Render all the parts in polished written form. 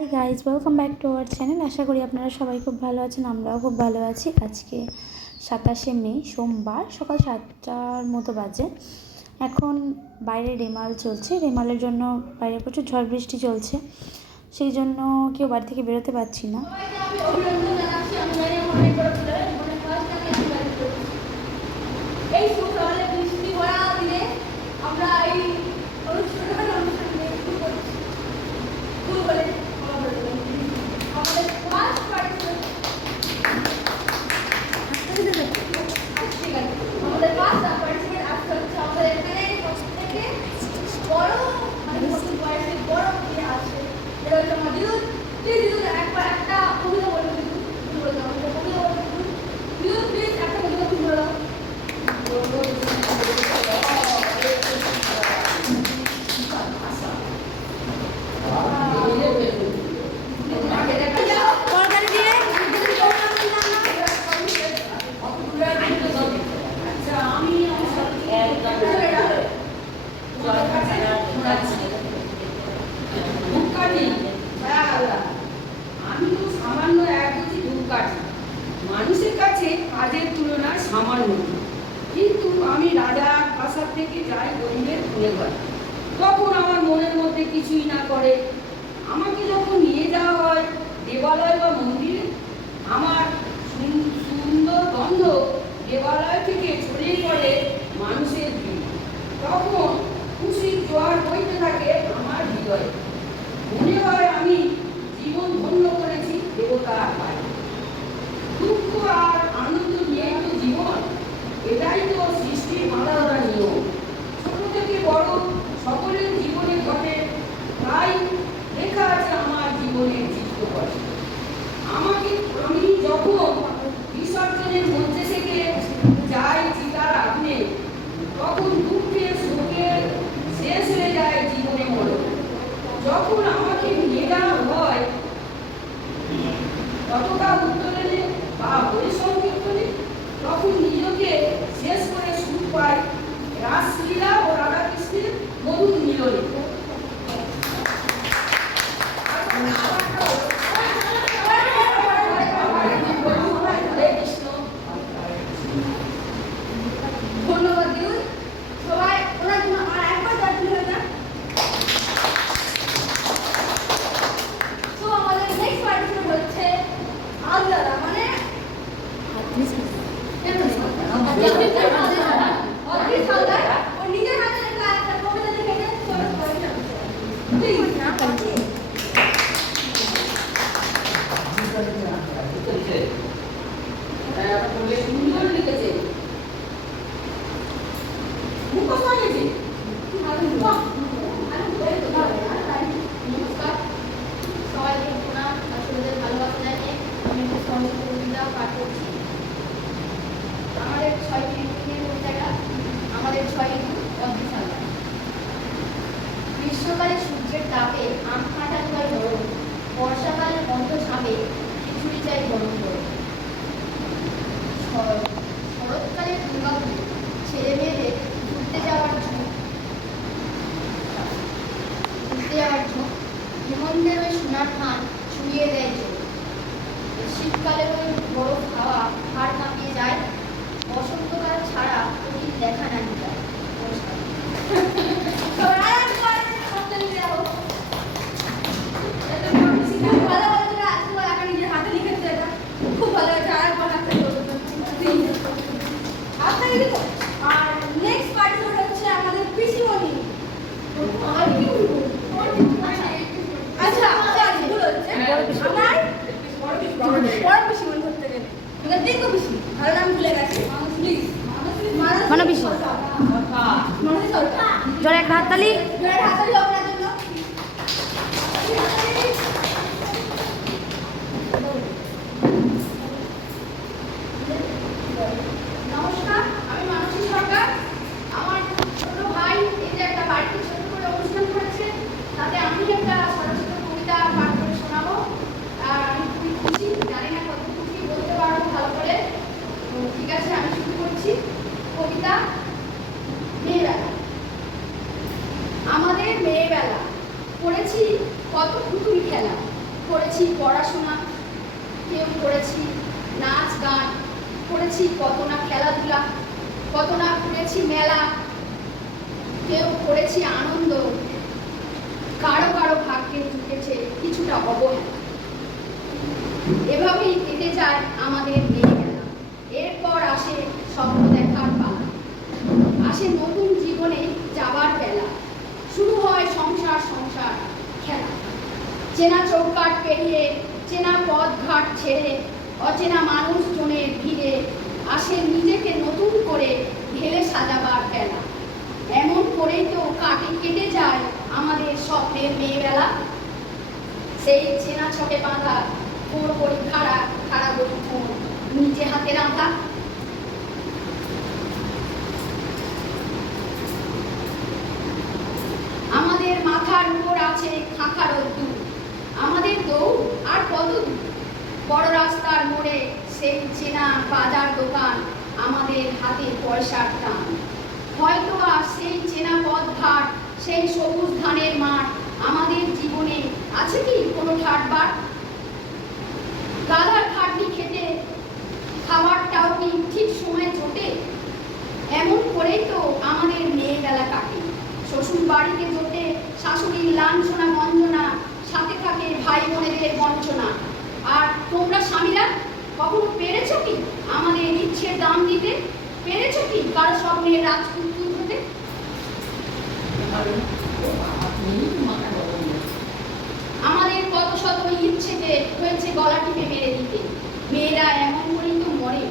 High guys, welcome back to our channel. আশা করি আপনারা সবাই খুব ভালো আছেন, আমরাও খুব ভালো আছি। আজকে 27শে মে সোমবার, সকাল 7টার মতো বাজে। এখন বাইরে রেমাল চলছে, রেমালের জন্য বাইরে প্রচুর ঝড় বৃষ্টি চলছে, সেই জন্য কেউ বাড়ি থেকে বেরোতে পারছি না। মানুষের কাছে কাজের তুলনায় সামান্য, কিন্তু আমি রাজা প্রাসাদ থেকে যাই গরিবের খুলে ঘরে। তখন আমার মনের মধ্যে কিছুই না করে। আমাকে যখন নিয়ে যাওয়া হয় দেবালয় বা মন্দিরে, আমার সুন্দর গন্ধ দেবালয় থেকে ছড়িয়ে পড়ে মানুষের ভিড়। তখন খুশির জোয়ার বইতে থাকে আমার হৃদয়ে। মনে হয় আমি জীবন ধন্য করেছি দেবতার পায়ে। দুঃখ আর আনন্দ নিয়ে তো জীবন, এটাই তো সৃষ্টির আলাদা নিয়ম। ছোট থেকে বড় সকলের জীবনে ঘটে, তাই লেখা আছে আমার জীবনের চিত্রপটে। আমি যখন বিসর্জনের মধ্যে থেকে যাই চিতার আগুনে, তখন দুঃখের শোকের শেষ হয়ে যায় জীবনে মরো। যখন আমাকে নিয়ে যাওয়া হয় ততটা উত্তরণে বা পরিসংকীর্তনে, তখন নিজেকে শেষ করে সুখ পাই রাসলীলা ও রাধাকৃষ্ণের মধুর মিলনে। গ্রীষ্মকালে সূর্যের তাপে আম কাঁঠাল হয় নরম, বর্ষাকালে বন্ধ ঝাঁপে খিচুড়ি চাই গরম গরম। শরৎকালে দুর্গাপুরে ছেলে মেয়েদের ঘুরতে যাওয়ার ঝোঁক, হেমন্তের ওই সোনার ধান ছুঁয়ে দেয় চোখ। শীতকালে ওই বরফ হাওয়া হাড় কাঁপিয়ে যায়, বসন্তকাল ছাড়া কঠিন দেখা নাহি যায়। জোরে একটা হাততালি। নমস্কার, আমি মানসী সরকার। আমার ছোট ভাই এই যে একটা বাড়িতে ছোট করে অনুষ্ঠান করেছে, তাতে আমি একটা সরস্বতী কবিতা পাঠ করে শোনাবো। আর আমি খুবই খুশি, জানি না কত খুশি বলতে পারবো ভালো করে। ঠিক আছে, আমি শুরু করছি। কবিতা মেয়েবেলা। আমাদের মেয়েবেলা করেছি পড়াশোনা, কেউ করেছি নাচ গান, করেছি কত না খেলাধুলা, কত না ঘুরেছি মেলা, কেউ করেছি আনন্দ, কারো কারো ভাগ্যে জুটেছে কিছুটা অবহেলা। এভাবেই কেটে যায় আমাদের মেয়েবেলা। এরপর আসে স্বপ্ন দেখার পালা, আসে নতুন জীবনে যাবার বেলা, শুরু হয় সংসার সংসার খেলা। চেনা চৌকাঠ পেরিয়ে, চেনা পথ ঘাট ছেড়ে, অচেনা মানুষজনের ভিড়ে আসে নিজেকে নতুন করে ঢেলে সাজাবার বেলা। এমন করেই তো কেটে যায় আমাদের স্বপ্নের মেয়েবেলা। সেই চেনা ছকে বাঁধা ভোর পরীক্ষারা খাড়া বৈঠন নিজে হাতে রাঁধা। আমাদের মাথার উপর আছে খাঁখা রোদ্দুর, আমাদের দৌড় আর কত দূর। বড় রাস্তার মোড়ে সেই চেনা বাজার দোকান, আমাদের হাতে পয়সার টান। হয়তো আর সেই চেনা পথ ঘাট, সেই সবুজ ধানের মাঠ আমাদের জীবনে আছে কি কোনো ঠাটবাট? গাধার খাটনি খেতে খাবারটাও কি ঠিক সময় জোটে? এমন করেই তো আমাদের মেয়েবেলা কাটে। শ্বশুর বাড়িতে জোটে শাশুড়ির লাঞ্ছনা গঞ্জনা, সাথে থাকে ভাই বোনেদের বঞ্চনা। আর তোমরা স্বামীরা কখনো পেরেছো কি আমাদের ইচ্ছের দাম দিতে? পেরেছো কি কারো স্বপ্নের রাজপুত্র হতে? আমাদের কত শত ইচ্ছেকে হয়েছে গলা টিপে মেরে দিতে। মেয়েরা এমন করেই তো মরে।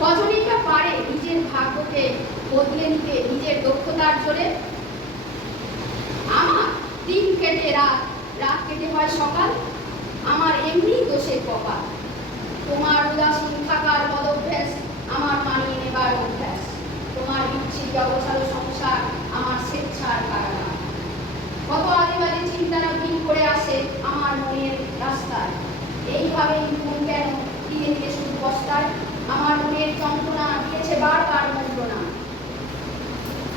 কজনই বা পারে নিজের ভাগ্যকে বদলে নিতে নিজের দক্ষতার জোরে? আমার দিন কেটে রাত, রাত কেটে হয় সকাল, আমার এমনি দোষের কপাল। তোমার উদাসীন থাকার বদভ্যাস, আমার মানিয়ে নেবার অভ্যাস। তোমার বিচ্ছিন্ন অবসালো সংসার, আমার স্বেচ্ছার কারাগার। কত আদিবাদী চিন্তারা ভিড় করে আসে আমার মনের রাস্তায়। এইভাবেই মন কেন ধীরে ধীরে শুধু বস্তায়, আমার মনের যন্ত্রণা দিয়েছে বারবার মন্ত্রণা।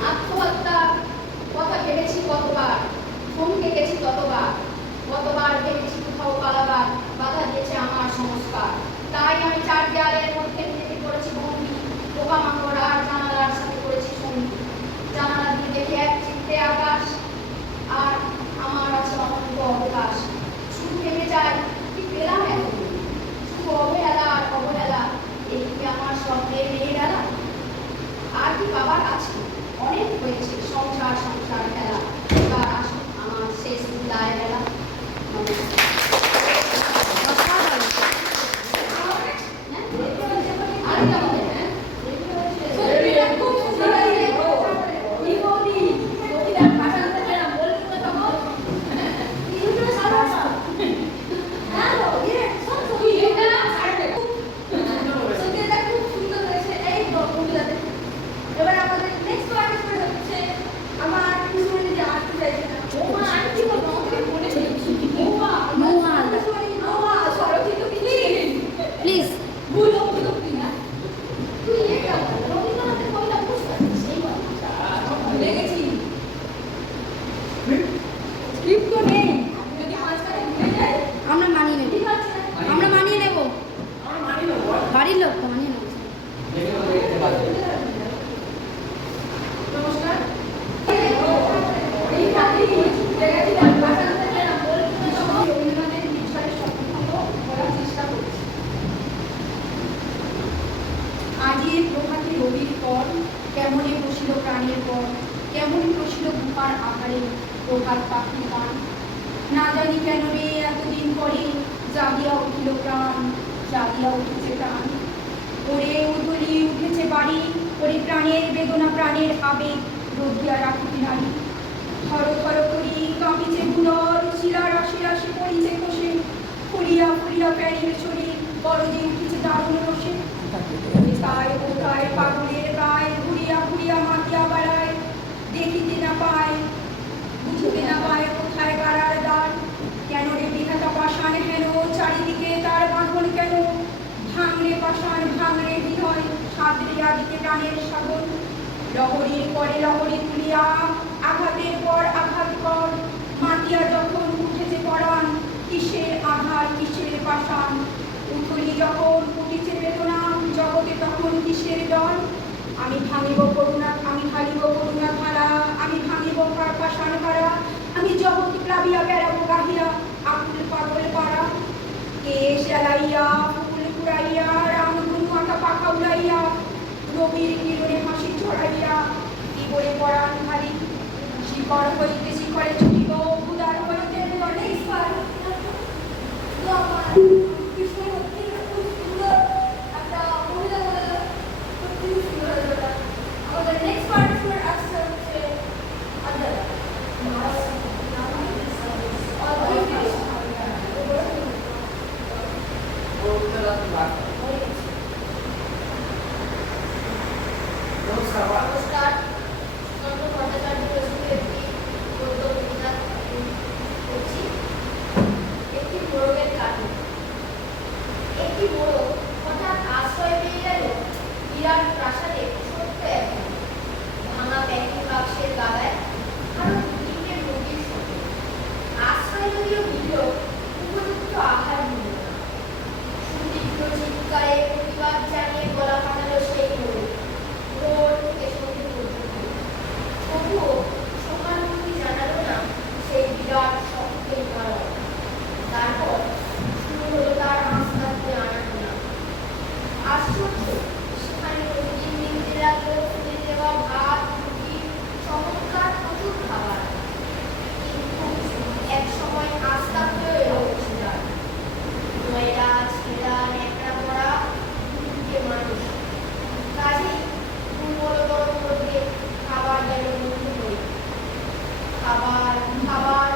আত্মহত্যা কথা ভেবেছি কতবার, থমকে গেছি ততবার। কতবার ভেবেছি কোথাও পালাবার, বাধা দিয়েছে আমার সংস্কার। তাই আমি চার দেয়ালের মধ্যে নিজেকে করেছি বন্দি, পোকামাকড় আর জানালার সাথে করেছি সঙ্গী। জানালা দিয়ে দেখি এক চিত্তে আকাশ, আর আমার আছে অনন্ত অবকাশ। শুধু ভেবে যাই কি পেলাম এখন, শুধু অবহেলা আর অবহেলা। এই কি আমার স্বপ্নের মেয়েবেলা? আর কি বাবার আছে? অনেক হয়েছে সংসার সংসার খেলা। এবার আসুন আমার শেষ বিদায় বেলা। এবার আমাদের নেক্সট পার্টিসিপেন্ট হচ্ছে আমার পিছনে যে আসতে চাইছে না ও মা আমি কি বলবো আমাকে মনে নেই নোয়া সরোজি তো প্লিজ ভুলো না তুই এটা রবীন্দ্রনাথের কবিতা বুঝতে পারছিস সেই কথা লেগেছি স্ক্রিপ্ট তো নেই যদি মাঝখানে ভুলে যায় আমরা মানিয়ে নেব, ঠিক আছে আমরা মানিয়ে নেব, আমরা মানি না বাড়ির লোক তো মানিয়ে নেব। নমস্কার এই খালি লেগেছিলাম ভাষা থেকে না বলতে সব রবীন্দ্রনাথের বিষয়ে সম্পূর্ণ করার চেষ্টা করেছি। আজির প্রভাতে রবির পর কেমনে বসিল প্রাণের পর, কেমন বসিল গুহার আকারে প্রভাত পাখি পান। না জানি কেন রে এতদিন পরে জাগিয়া উঠিল প্রাণ, জাগিয়া উঠেছে প্রাণ। ওরে উথলি উঠেছে বাড়ি, ওরে প্রাণের বেদনা প্রাণের আবেগ রোধিয়া রাখিতে নারী। থর থর করি কাঁপিছে বুনর, শিরা রাশি রাশি পড়িছে কোষে, ফুলিয়া ফুলিয়া প্যানের শরীর বড় যে উঠেছে দারুণ রসে। কোথায় কোথায় পাগলের গায়ে ঘুরিয়া ঘুরিয়া মাতিয়া বেড়ায়, দেখিতে না পায় বুঝিতে না পায় কোথায় গাড়ার দ্বার। কেন রে বিধাতা পাষাণ হেন চারিদিকে তার বাঁধন কেন, ভাঙরে পাষাণ ভাঙরে হৃদয় সাদরে আদিতে প্রাণের সাগর। লহরীর পরে লহরী তুলিয়া আঘাতের পর আঘাত কর, মাতিয়া যখন উঠেছে পরাণ কিসের আঘাত পাষাণ। উথলি যখন কুটিছে বেদনা, জগতে তখন কিসের ডর? আমি ভাঙিব করুণা, আমি ঢালিব করুণা ধারা, আমি ভাঙিব পাষাণ কারা, আমি জগৎ প্লাবিয়া বেড়াবো গাহিয়া আকুল পাগল পাড়া। কে শেলাইয়া ফুল কুড়াইয়া, রামধনু আঁকা পাখা উড়াইয়া, রবির কিরণে হাসি ছড়াইয়া কি করে পরাণ খালি। শিকড় হইতে শিকড়ে ছুটিব, উদার হইতে উদারে ঈশ্বর। আমাদের নেক্সট পার্টিসিপেন্ট আসছে হচ্ছে আদ্রা। নমস্কার। চন্দ্র ভট্টাচার্য রচিত একটি গদ্য কবিতা করছি। একটি মোরগের কাহিনী। একটি মোরগ হঠাৎ আশ্রয় পেয়ে গেল বিরাট প্রাসাদে ছোট্ট একটা ভাঙা প্যাকিং বাক্সের গাদায় আরো দুটিতে মুরগির সঙ্গে। আশ্রয় যদিও মিলল, উপযুক্ত আহার মিলল না। সুতীব্র চিৎকারে প্রতিবাদ জানিয়ে গলা ফাটালো সেই মোরগ ভোর থেকে সন্ধে পর্যন্ত। তবুও সহানুভূতি জানালো না সেই বিরাট শব্দের কারণ। তারপর শুরু হলো তার আস্থা দিয়ে আনাগোনা। আশ্চর্য, সেখানে প্রতিদিন মিলতে লাগলো ফুলে দেওয়া ভাত, রুটি, চমৎকার প্রচুর খাবার। কিন্তু এক সময় আস্থা হয়ে এলো অংশীদার। ময়লা ছেঁড়া ন্যাকড়া পড়া দুটিকে মানুষ। কাজেই দুর্বলতর মধ্যে খাবার গেল বন্ধ হয়ে। খাবার খাবার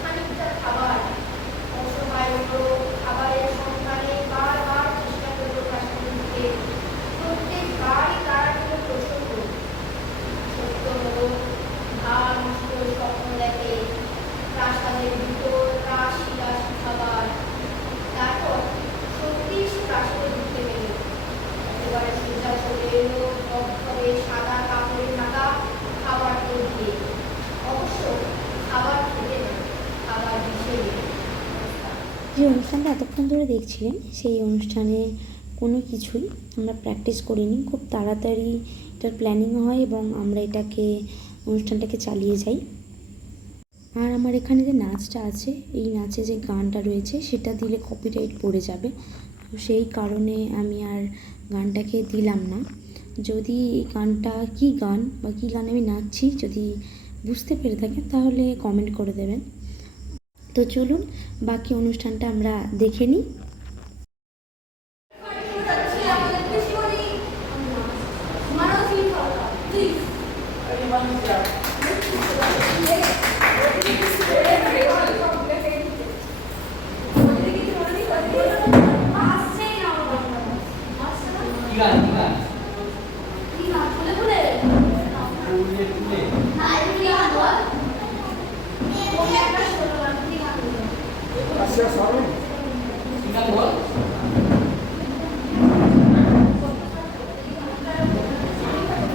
খানিকটা খাবার। অসহায় মোরগ খাবারের সন্ধানে বারবার চেষ্টা করলো প্রাসাদের দিকে। প্রত্যেকবারই তারা ছিল প্রচন্ড। সত্য হলো ধান মুষ্টির স্বপ্ন দেখে প্রাসাদের ভিতর রাশি রাশি খাবার। তারপর সত্যিই সে প্রাসাদে ঢুকতে পেল। একেবারে সোজা চলে এলো ধবধবে সাদা কাপড়ে ঢাকা খাবার দিয়ে। অবশ্য খাবার খেতে না, খাবার হিসেবে। যে অনুষ্ঠানটা এতক্ষণ ধরে দেখছিলেন সেই অনুষ্ঠানে কোনো কিছুই আমরা প্র্যাকটিস করিনি। খুব তাড়াতাড়ি এটার প্ল্যানিং হয় এবং আমরা অনুষ্ঠানটাকে চালিয়ে যাই। আর আমার এখানে যে নাচটা আছে, এই নাচে যে গানটা রয়েছে সেটা দিলে কপিরাইট পড়ে যাবে, তো সেই কারণে আমি আর গানটাকে দিলাম না। যদি এই গানটা কী গান বা কী গানে আমি নাচছি যদি বুঝতে পেরে থাকেন তাহলে কমেন্ট করে দেবেন। তো চলুন বাকি অনুষ্ঠানটা আমরা দেখে নিই।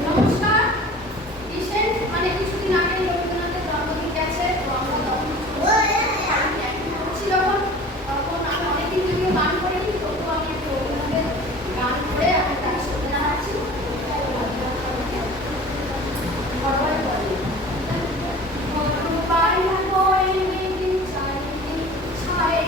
নমস্কার। রিসেন্ট মানে কিছুদিন আগে রবীন্দ্রনাথের জন্মদিন গেছে। তো আমরা করছি যখন, তখন আমি অনেকদিন যদিও গান করিনি, তবুও আমি একটু রবীন্দ্রনাথের গান করে আমি তার সাথে নাচছি। ছায়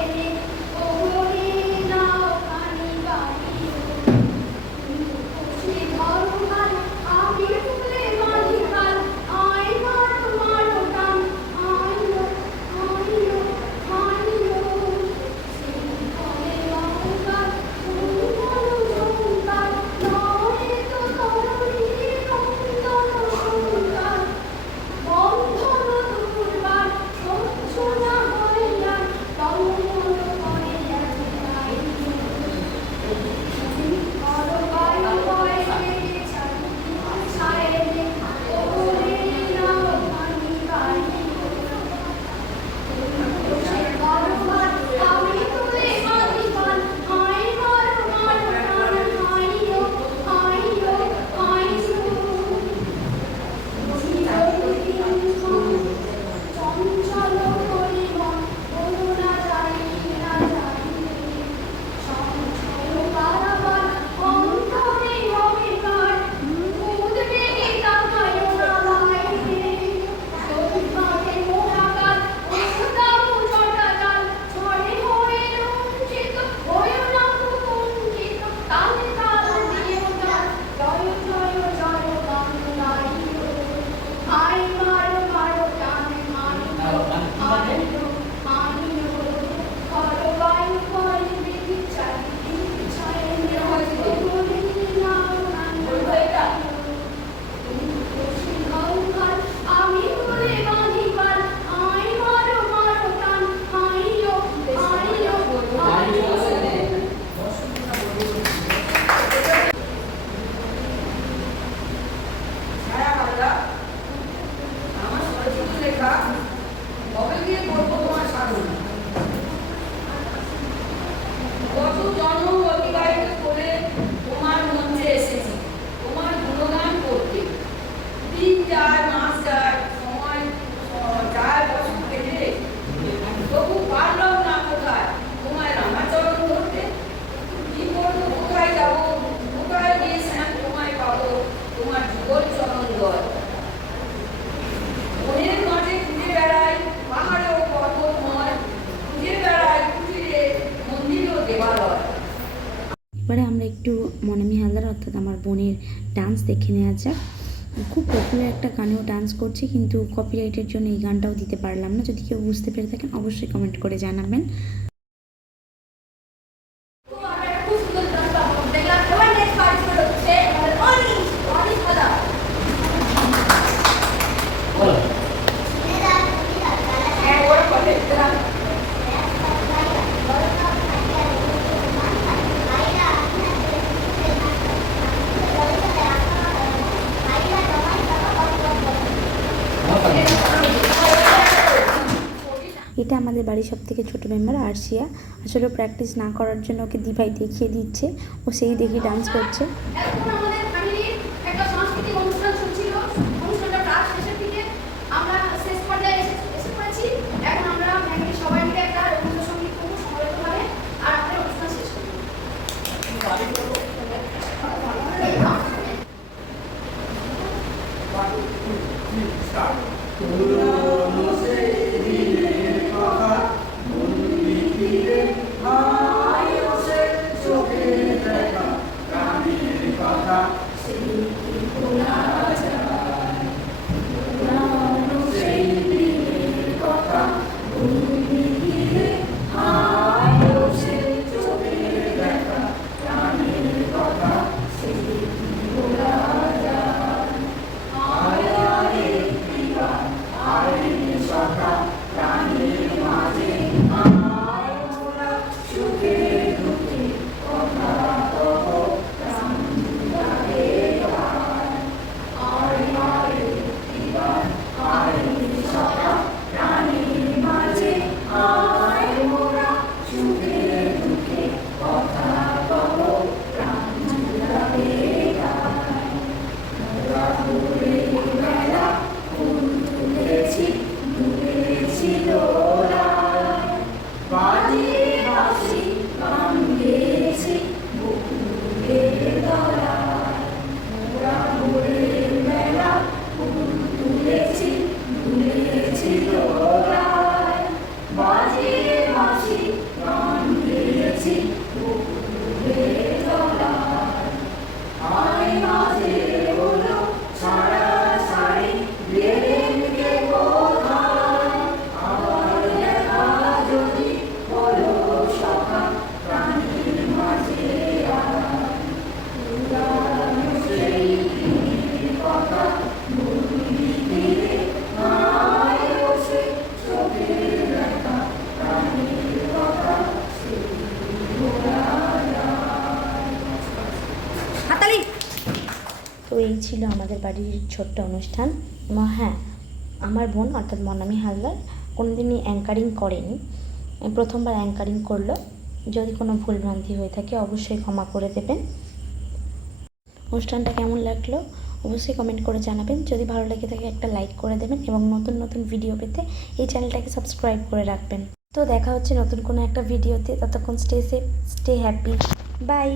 একটু মনামি হালদার অর্থাৎ আমার বোনের ডান্স দেখে নেওয়া যাক। খুব পপুলার একটা গানেও ডান্স করছে, কিন্তু কপিরাইটের জন্য এই গানটাও দিতে পারলাম না। যদি কেউ বুঝতে পেরে থাকেন অবশ্যই কমেন্ট করে জানাবেন। খুব আমরা একটা খুব সুন্দর ডান্স পারফরমেন্স দেখলাম। এবার নেক্সট পার্টিসিপেট হচ্ছে আমাদের অনিশ দাদা। হ্যাঁ ওরা করে দাদা। এটা আমাদের বাড়ির সব থেকে ছোটো মেম্বার আরশিয়া। আসলে প্র্যাকটিস না করার জন্য ওকে দিভাই দেখিয়ে দিচ্ছে, ও সেই দেখে ডান্স করছে। এখন আমাদের ফ্যামিলির একটা সাংস্কৃতিক অনুষ্ঠান চলছিল। অনুষ্ঠানটা প্রায় শেষের দিকে আমরা শেষ পর্যায়ে এসে পড়েছি। এখন আমরা ফ্যামিলির সবাই মিলে একটা রবীন্দ্রসঙ্গীত করবো সমবেতভাবে, আর আমাদের অনুষ্ঠান শেষ করবো। তো এই ছিল আমাদের বাড়ির ছোট্ট অনুষ্ঠান। হ্যাঁ, আমার বোন অর্থাৎ মনামি হালদার কোনোদিনই অ্যাঙ্কারিং করেনি, প্রথমবার অ্যাঙ্কারিং করলো। যদি কোনো ভুলভ্রান্তি হয়ে থাকে অবশ্যই ক্ষমা করে দেবেন। অনুষ্ঠানটা কেমন লাগলো অবশ্যই কমেন্ট করে জানাবেন। যদি ভালো লেগে থাকে একটা লাইক করে দেবেন এবং নতুন নতুন ভিডিও পেতে এই চ্যানেলটাকে সাবস্ক্রাইব করে রাখবেন। তো দেখা হচ্ছে নতুন কোনো একটা ভিডিওতে। ততক্ষণ stay safe, stay happy, by.